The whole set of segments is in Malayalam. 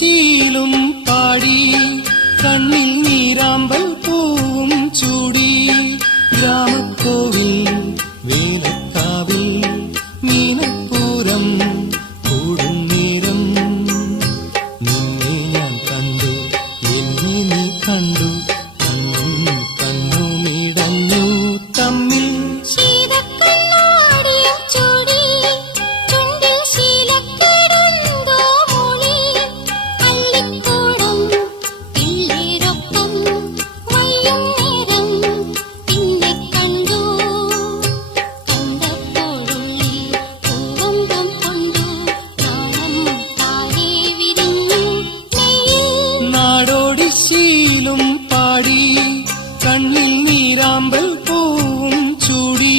നാടോടിശീലും പാടി കണ്ണിൽ നീരാമ്പൽ പൂവും ചൂടി ഗ്രാമക്കോവിൽ വേലക്കാവിൽ മീനപ്പൂരം കൂടും നേരം നിന്നെ ഞാൻ കണ്ടു എന്നെ നീ കണ്ടു കണ്ണും കണ്ണുമിടഞ്ഞു തമ്മിൽ നാടോടിശീലും പാടി കണ്ണിൽ നീരാമ്പൽ പൂവും ചൂടി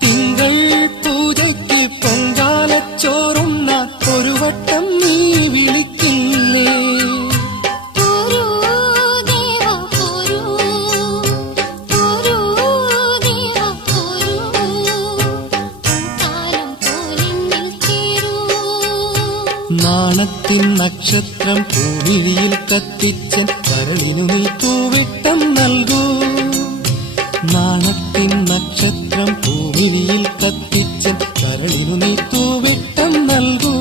തിങ്കൾ പൂജയ്ക്ക് പൊങ്കാലച്ചോറുണ്ണ ഒരു വട്ടം നീ വിളിക്കില്ലേ നാണത്തിൻ നക്ഷത്രം പൂവിളിയിൽ കത്തിച്ചൻ കരളിനു നീ തൂവിട്ടം നൽകൂ നാണത്തിൻ നക്ഷത്രം പൂവിളിയിൽ കത്തിച്ചൻ കരളിനു നീ തൂവിട്ടം നൽകൂ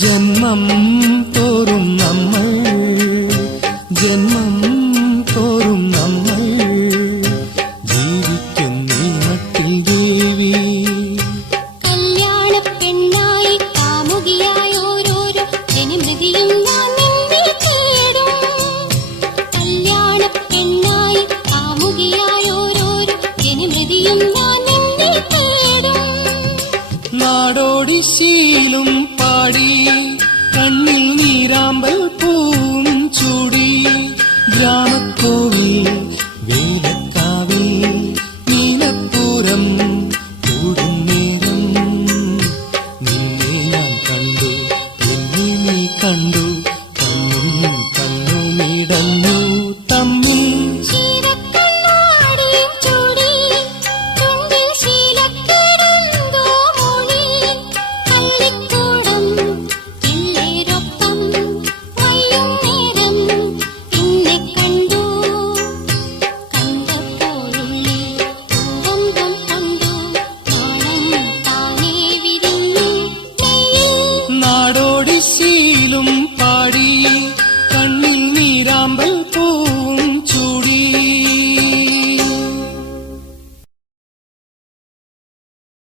ജന്മം തോറും നമ്മൾ ജന്മം